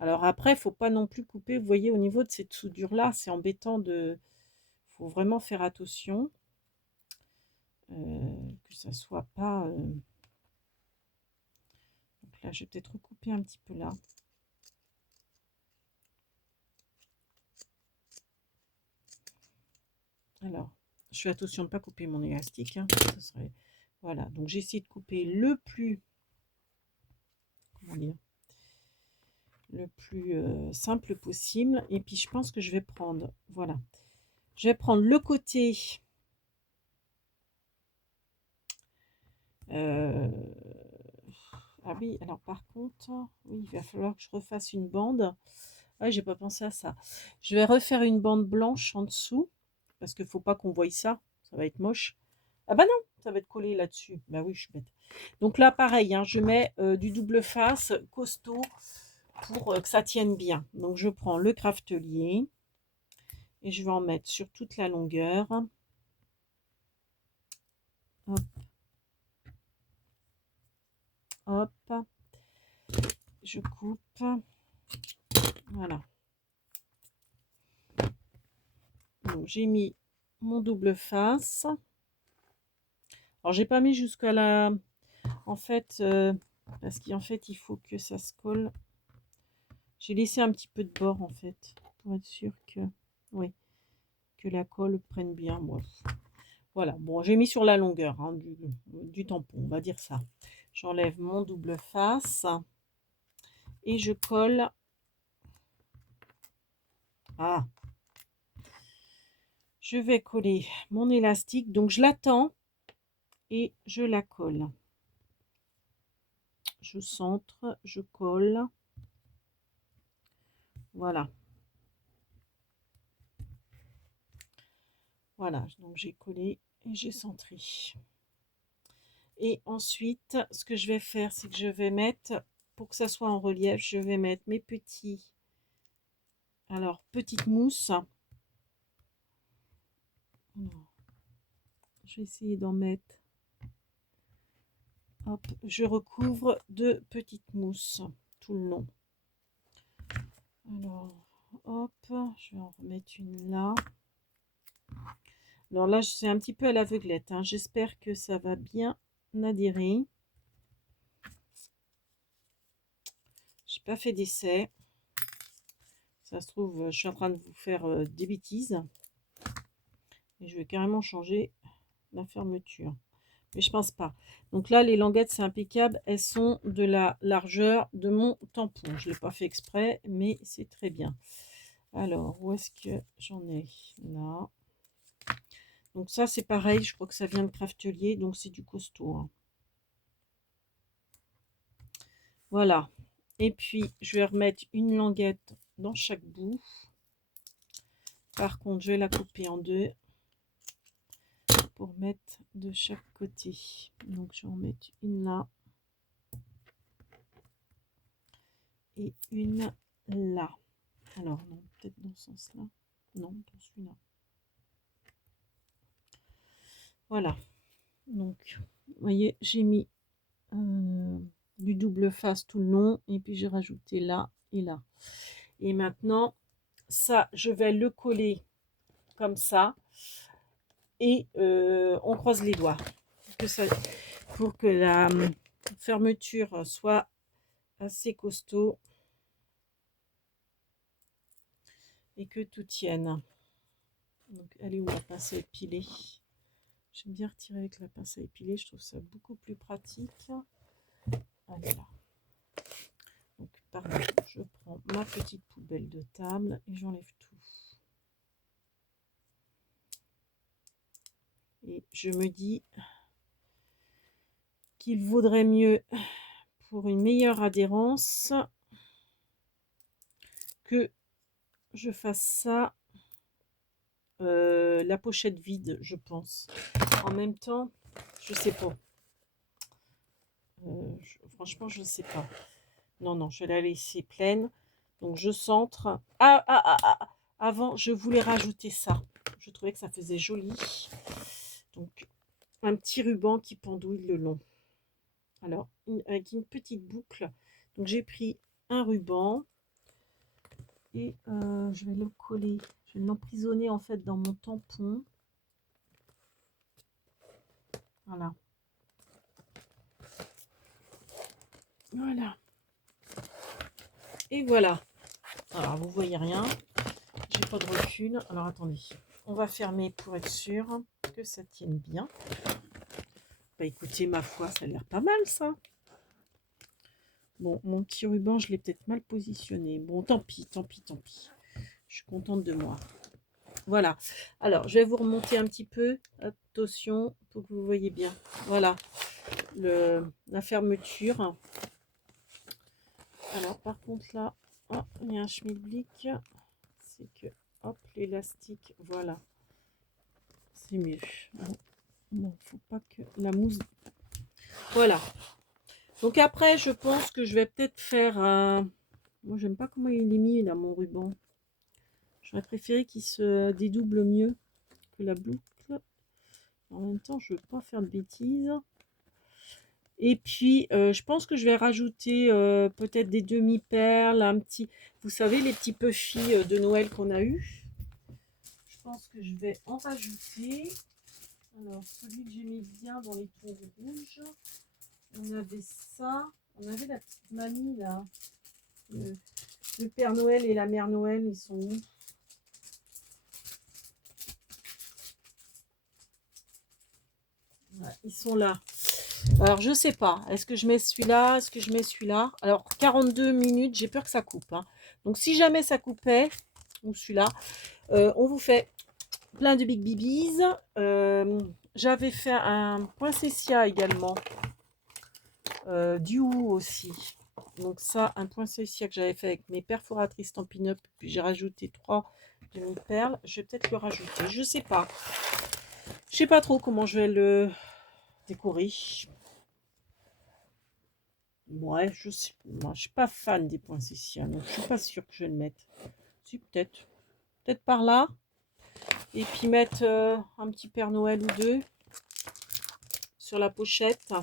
Alors après, il ne faut pas non plus couper. Vous voyez, au niveau de cette soudure-là, c'est embêtant de... Il faut vraiment faire attention que ça soit pas... Donc là, je vais peut-être recouper un petit peu là. Alors, je fais attention de ne pas couper mon élastique. Hein. Ça serait... Voilà, donc j'ai essayé de couper le plus... Comment dire, le plus simple possible. Et puis, je pense que je vais prendre... Voilà. Je vais prendre le côté... Ah oui, alors par contre, oui, il va falloir que je refasse une bande. Ah, j'ai pas pensé à ça. Je vais refaire une bande blanche en dessous, parce qu'il faut pas qu'on voie ça. Ça va être moche. Ah bah non, ça va être collé là-dessus. Bah oui, je suis bête. Donc là, pareil, hein, je mets du double face costaud pour que ça tienne bien. Donc je prends le craftelier et je vais en mettre sur toute la longueur. Hop, hop. Je coupe. Voilà. Donc j'ai mis mon double face. Alors j'ai pas mis jusqu'à la... En fait, parce qu'en fait il faut que ça se colle. J'ai laissé un petit peu de bord en fait, pour être sûr que... Oui, que la colle prenne bien. Bon, voilà, bon j'ai mis sur la longueur hein, du tampon, on va dire ça. J'enlève mon double face et je colle. Ah, je vais coller mon élastique, donc je l'attends et je la colle. Je centre, je colle. Voilà. Voilà, donc j'ai collé et j'ai centré. Et ensuite, ce que je vais faire, c'est que je vais mettre, pour que ça soit en relief, je vais mettre mes petits, alors, petites mousses. Alors, je vais essayer d'en mettre. Hop, je recouvre de petites mousses tout le long. Alors, hop, je vais en remettre une là. Alors là, c'est un petit peu à l'aveuglette. Hein. J'espère que ça va bien adhérer. Je n'ai pas fait d'essai. Ça se trouve, je suis en train de vous faire des bêtises. Et je vais carrément changer la fermeture. Mais je pense pas. Donc là, les languettes, c'est impeccable. Elles sont de la largeur de mon tampon. Je ne l'ai pas fait exprès, mais c'est très bien. Alors, où est-ce que j'en ai? Là. Donc ça, c'est pareil. Je crois que ça vient de Craftelier. Donc c'est du costaud. Hein. Voilà. Et puis, je vais remettre une languette dans chaque bout. Par contre, je vais la couper en deux pour mettre de chaque côté. Donc, je vais en mettre une là et une là. Alors, non, peut-être dans ce sens-là. Non, dans celui-là. Voilà. Donc, vous voyez, j'ai mis du double face tout le long et puis j'ai rajouté là et là. Et maintenant, ça, je vais le coller comme ça et on croise les doigts pour que la fermeture soit assez costaud. et que tout tienne. Donc, elle est où la pince à épiler? J'aime bien retirer avec la pince à épiler, je trouve ça beaucoup plus pratique. Elle est là. Donc, pardon, je prends ma petite poubelle de table et j'enlève tout. Et je me dis qu'il vaudrait mieux, pour une meilleure adhérence, que je fasse ça, la pochette vide, je pense. En même temps, je sais pas. Franchement, je sais pas. Non, non, je vais la laisser pleine. Donc, je centre. Avant, je voulais rajouter ça. Je trouvais que ça faisait joli. Donc, un petit ruban qui pendouille le long. Alors, avec une petite boucle. Donc, j'ai pris un ruban et je vais le coller. Je vais l'emprisonner en fait dans mon tampon. Voilà. Voilà. Et voilà. Alors, vous voyez rien. J'ai pas de recul. Alors, attendez. On va fermer pour être sûr que ça tienne bien. Bah, écoutez, ma foi, ça a l'air pas mal, ça. Bon, mon petit ruban, je l'ai peut-être mal positionné. Bon, tant pis, tant pis, tant pis. Je suis contente de moi. Voilà. Alors, je vais vous remonter un petit peu. Attention, pour que vous voyez bien. Voilà. La fermeture. Alors, par contre, là, oh, il y a un schmilblick. C'est que, hop, l'élastique, voilà. C'est mieux. Bon, faut pas que la mousse... Voilà. Donc après, je pense que je vais peut-être faire un... Moi, j'aime pas comment il est mis, là, mon ruban. J'aurais préféré qu'il se dédouble mieux que la boucle. En même temps, je veux pas faire de bêtises. Et puis, je pense que je vais rajouter peut-être des demi-perles, un petit... Vous savez, les petits puffy de Noël qu'on a eu. Je pense que je vais en rajouter. Alors, celui que j'ai mis bien dans les tons rouges. On avait ça. On avait la petite mamie, là. Le Père Noël et la Mère Noël, ils sont où? Ouais, ils sont là. Alors, je sais pas. Est-ce que je mets celui-là? Est-ce que je mets celui-là? Alors, 42 minutes, j'ai peur que ça coupe. Hein. Donc, si jamais ça coupait, ou celui-là, on vous fait plein de big bibis. J'avais fait un poinsettia également. Du hou aussi. Donc ça, un poinsettia que j'avais fait avec mes perforatrices Stampin' Up. Puis j'ai rajouté 3 demi-perles. Je vais peut-être le rajouter. Je sais pas. Je sais pas trop comment je vais le décorer. Ouais, je sais. Moi, je suis pas fan des poinsettias. Donc je suis pas sûre que je vais le mettre. Si, peut-être. Peut-être par là. Et puis mettre un petit Père Noël ou deux sur la pochette.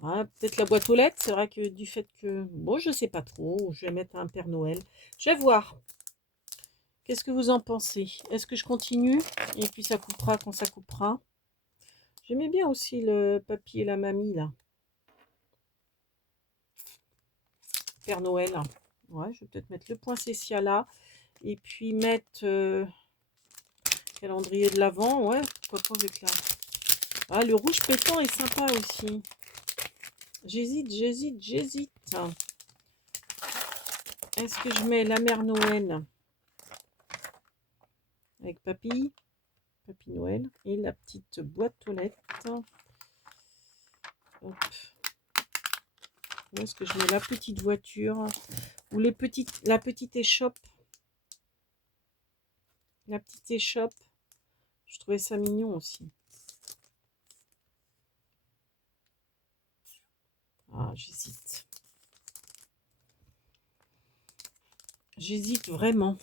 Ouais, peut-être la boîte aux lettres. C'est vrai que du fait que... Bon, je sais pas trop. Je vais mettre un Père Noël. Je vais voir. Qu'est-ce que vous en pensez? Est-ce que je continue? Et puis ça coupera quand ça coupera. J'aimais bien aussi le papy et la mamie, là. Père Noël. Ouais, je vais peut-être mettre le poinsettia là. Et puis mettre calendrier de l'Avent. Ouais, pourquoi pas avec là. Ah, le rouge pétant est sympa aussi. J'hésite, j'hésite, j'hésite. Est-ce que je mets la Mère Noël avec papy Noël et la petite boîte aux lettres. Hop. Où est-ce que je mets la petite voiture ou la petite échoppe? La petite échoppe. Je trouvais ça mignon aussi. Ah, j'hésite. J'hésite vraiment.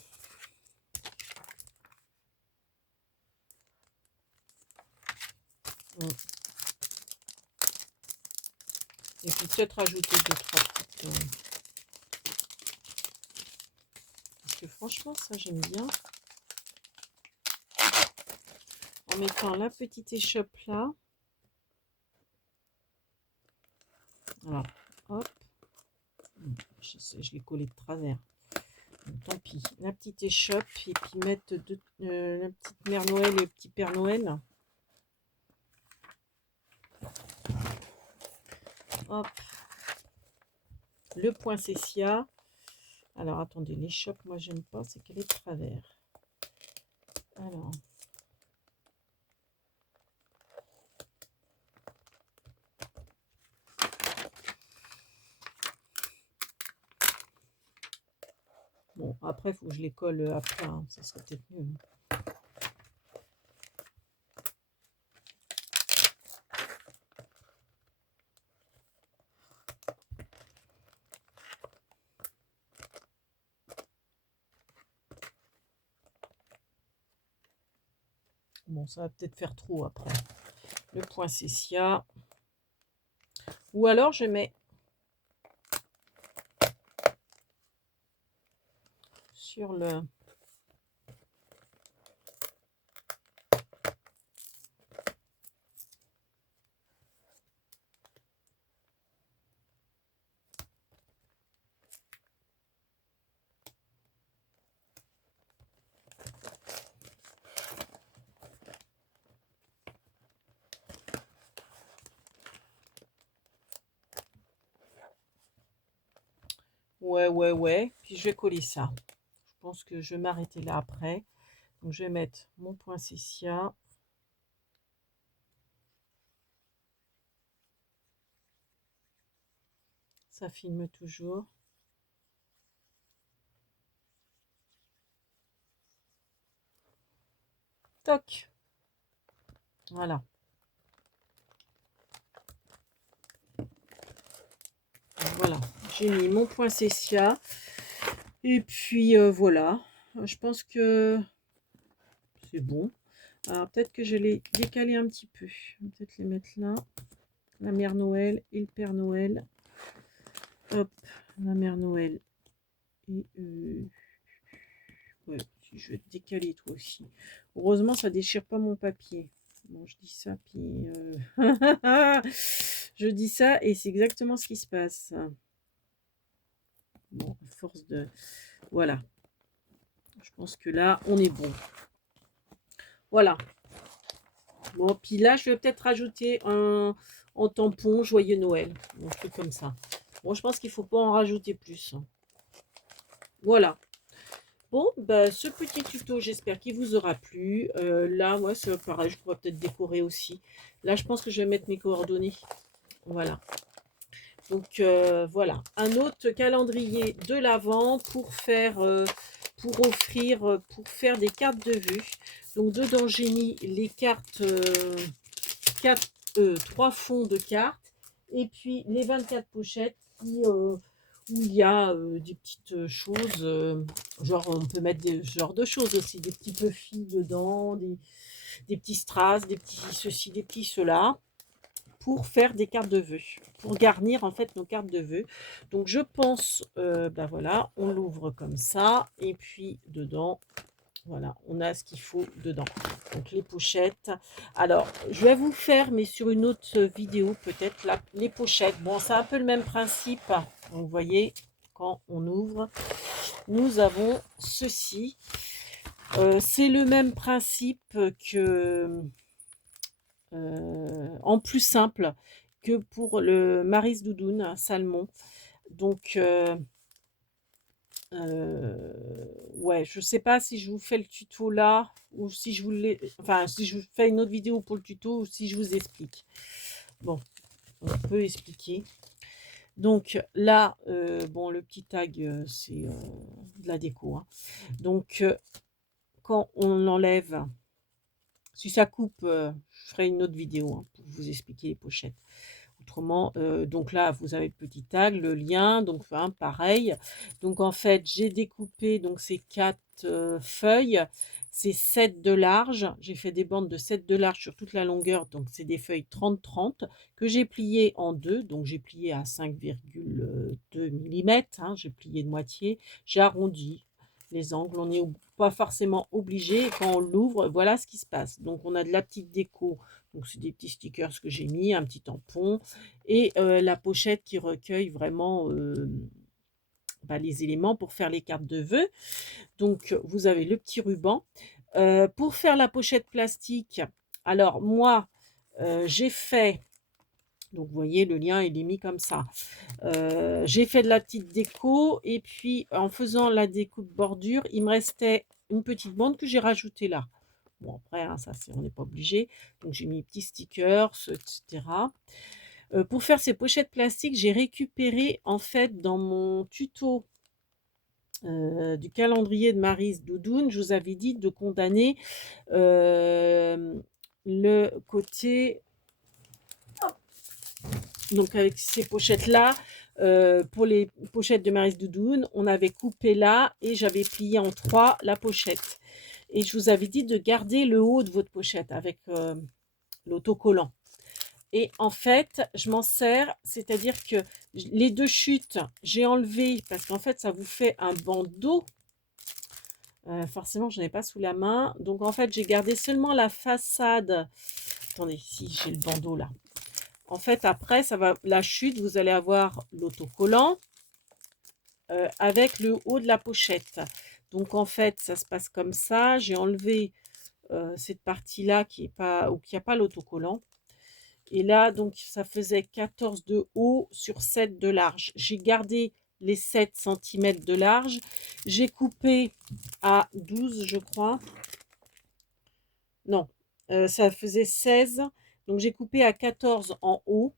Et puis peut-être rajouter 2-3 petites... Parce que franchement, ça j'aime bien. En mettant la petite échoppe là. Voilà. Hop. Je sais, je l'ai collé de travers. Tant pis. La petite échoppe et puis mettre la petite Mère Noël et le petit Père Noël. Hop. Le poinsettia. Alors, attendez, l'échoppe, moi, j'aime pas, c'est qu'elle est de travers. Alors. Bon, après, il faut que je les colle après, hein, ça serait peut-être mieux. Bon, ça va peut-être faire trop après. Le poinsettia. Ou alors, je mets sur le... Ouais. Puis je vais coller ça. Je pense que je vais m'arrêter là après. Donc, je vais mettre mon poinsettia. Ça filme toujours. Toc. Voilà. Voilà. J'ai mis mon poinsettia. Et puis, voilà. Je pense que c'est bon. Alors, peut-être que je vais les décaler un petit peu. Je vais peut-être les mettre là. La Mère Noël et le Père Noël. Hop, la Mère Noël. Et ouais, je vais te décaler toi aussi. Heureusement, ça déchire pas mon papier. Bon, je dis ça, puis... je dis ça, et c'est exactement ce qui se passe. Bon, à force de... Voilà. Je pense que là, on est bon. Voilà. Bon, puis là, je vais peut-être rajouter en tampon Joyeux Noël. Un truc comme ça. Bon, je pense qu'il ne faut pas en rajouter plus. Voilà. Bon, bah, ce petit tuto, j'espère qu'il vous aura plu. Là, moi, c'est pareil, je pourrais peut-être décorer aussi. Là, je pense que je vais mettre mes coordonnées. Voilà. Donc, voilà. Un autre calendrier de l'Avent pour faire, pour offrir, pour faire des cartes de vue. Donc, dedans, j'ai mis les cartes, 3 fonds de cartes. Et puis, les 24 pochettes qui... où il y a des petites choses, genre on peut mettre des genres de choses aussi, des petits puffy dedans, des petits strass, des petits ceci, des petits cela, pour faire des cartes de vœux, pour garnir en fait nos cartes de vœux. Donc je pense, ben voilà, on l'ouvre comme ça, et puis dedans, voilà, on a ce qu'il faut dedans. Donc les pochettes. Alors, je vais vous faire, mais sur une autre vidéo peut-être, les pochettes. Bon, c'est un peu le même principe. Donc, vous voyez, quand on ouvre, nous avons ceci. C'est le même principe que, en plus simple que pour le Mary's Doudoune Salmon. Donc, ouais, je sais pas si je vous fais le tuto là ou si je voulais, enfin si je vous fais une autre vidéo pour le tuto ou si je vous explique. Bon, on peut expliquer. Donc là, bon, le petit tag, c'est de la déco, hein. Donc quand on enlève, si ça coupe, je ferai une autre vidéo, hein, pour vous expliquer les pochettes. Autrement, donc là, vous avez le petit tag, le lien, donc hein, pareil. Donc en fait, j'ai découpé donc ces 4 feuilles, c'est 7 de large. J'ai fait des bandes de 7 de large sur toute la longueur, donc c'est des feuilles 30-30 que j'ai pliées en deux. Donc j'ai plié à 5,2 mm, hein, j'ai plié de moitié, j'ai arrondi les angles. On n'est pas forcément obligé. Quand on l'ouvre, voilà ce qui se passe. Donc on a de la petite déco. Donc c'est des petits stickers que j'ai mis, un petit tampon et la pochette qui recueille vraiment bah, les éléments pour faire les cartes de vœux. Donc, vous avez le petit ruban. Pour faire la pochette plastique, alors moi, j'ai fait donc vous voyez le lien il est mis comme ça. J'ai fait de la petite déco et puis en faisant la déco de bordure, il me restait une petite bande que j'ai rajoutée là. Bon après, hein, ça c'est on n'est pas obligé. Donc j'ai mis des petits stickers, et cetera. Pour faire ces pochettes plastiques, j'ai récupéré en fait dans mon tuto, du calendrier de Maryse Doudoune, je vous avais dit de condamner, le côté donc avec ces pochettes-là, pour les pochettes de Maryse Doudoune, on avait coupé là et j'avais plié en 3 la pochette et je vous avais dit de garder le haut de votre pochette avec, l'autocollant et en fait, je m'en sers, c'est-à-dire que les 2 chutes, j'ai enlevé parce qu'en fait, ça vous fait un bandeau. Forcément, je n'en ai pas sous la main. Donc en fait, j'ai gardé seulement la façade. Attendez, si j'ai le bandeau là. En fait, après, ça va la chute, vous allez avoir l'autocollant avec le haut de la pochette. Donc en fait, ça se passe comme ça. J'ai enlevé cette partie-là qui est pas ou qui a pas l'autocollant. Et là, donc, ça faisait 14 de haut sur 7 de large. J'ai gardé les 7 cm de large. J'ai coupé à 12, je crois. Non, ça faisait 16. Donc, j'ai coupé à 14 en haut.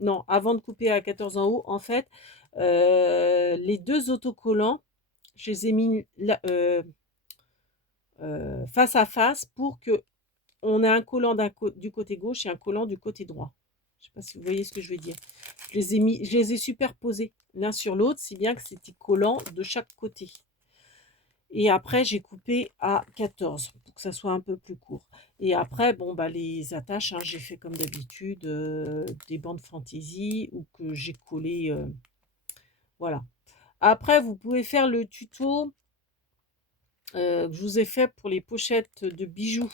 Non, avant de couper à 14 en haut, en fait, les 2 autocollants, je les ai mis là, face à face pour que on ait un collant du côté gauche et un collant du côté droit. Je ne sais pas si vous voyez ce que je veux dire. Je les ai superposés l'un sur l'autre, si bien que c'était collant de chaque côté. Et après, j'ai coupé à 14 pour que ça soit un peu plus court. Et après, bon, bah, les attaches, hein, j'ai fait comme d'habitude des bandes fantaisie ou que j'ai collé. Voilà. Après, vous pouvez faire le tuto que je vous ai fait pour les pochettes de bijoux.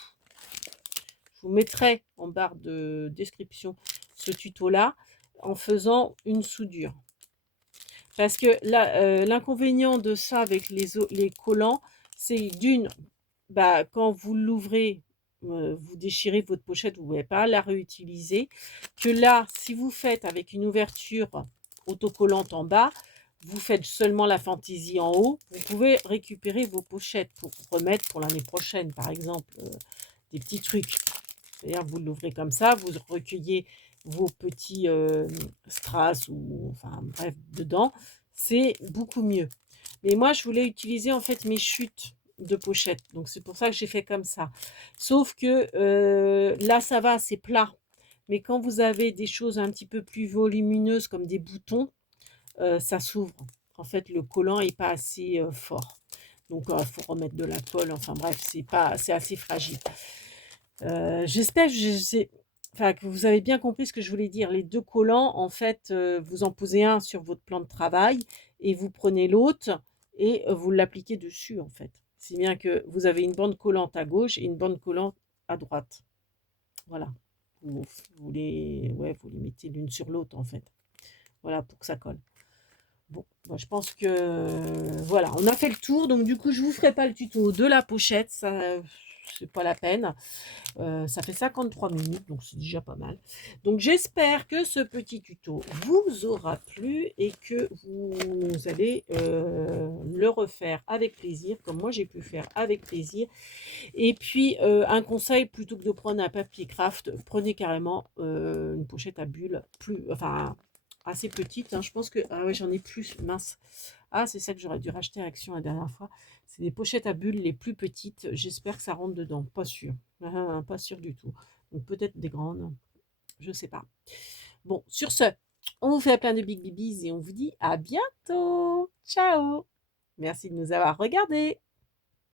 Je vous mettrai en barre de description ce tuto-là en faisant une soudure. Parce que l'inconvénient de ça avec les collants, c'est d'une, bah, quand vous l'ouvrez, vous déchirez votre pochette, vous ne pouvez pas la réutiliser. Que là, si vous faites avec une ouverture autocollante en bas, vous faites seulement la fantaisie en haut, vous pouvez récupérer vos pochettes pour remettre pour l'année prochaine, par exemple, des petits trucs. C'est-à-dire, vous l'ouvrez comme ça, vous recueillez vos petits strass ou enfin bref dedans, c'est beaucoup mieux. Mais moi, je voulais utiliser en fait mes chutes de pochette, donc c'est pour ça que j'ai fait comme ça. Sauf que là, ça va, c'est plat. Mais quand vous avez des choses un petit peu plus volumineuses comme des boutons, ça s'ouvre. En fait, le collant est pas assez fort. Donc, il faut remettre de la colle. Enfin bref, c'est assez fragile. J'espère enfin, que vous avez bien compris ce que je voulais dire. Les 2 collants, en fait, vous en posez un sur votre plan de travail et vous prenez l'autre et vous l'appliquez dessus, en fait. Si bien que vous avez une bande collante à gauche et une bande collante à droite. Voilà. Ouais, vous les mettez l'une sur l'autre, en fait. Voilà, pour que ça colle. Bon, bah, je pense que voilà, on a fait le tour. Donc du coup, je vous ferai pas le tuto de la pochette, ça c'est pas la peine. Ça fait 53 minutes, donc c'est déjà pas mal. Donc j'espère que ce petit tuto vous aura plu et que vous allez le refaire avec plaisir, comme moi j'ai pu faire avec plaisir. Et puis un conseil, plutôt que de prendre un papier craft, prenez carrément une pochette à bulles, enfin assez petite. Hein. Je pense que ah ouais, j'en ai plus, mince. Ah, c'est ça que j'aurais dû racheter à Action la dernière fois. C'est des pochettes à bulles les plus petites. J'espère que ça rentre dedans. Pas sûr. Pas sûr du tout. Donc peut-être des grandes. Je sais pas. Bon, sur ce, on vous fait plein de big bibis et on vous dit à bientôt. Ciao. Merci de nous avoir regardés.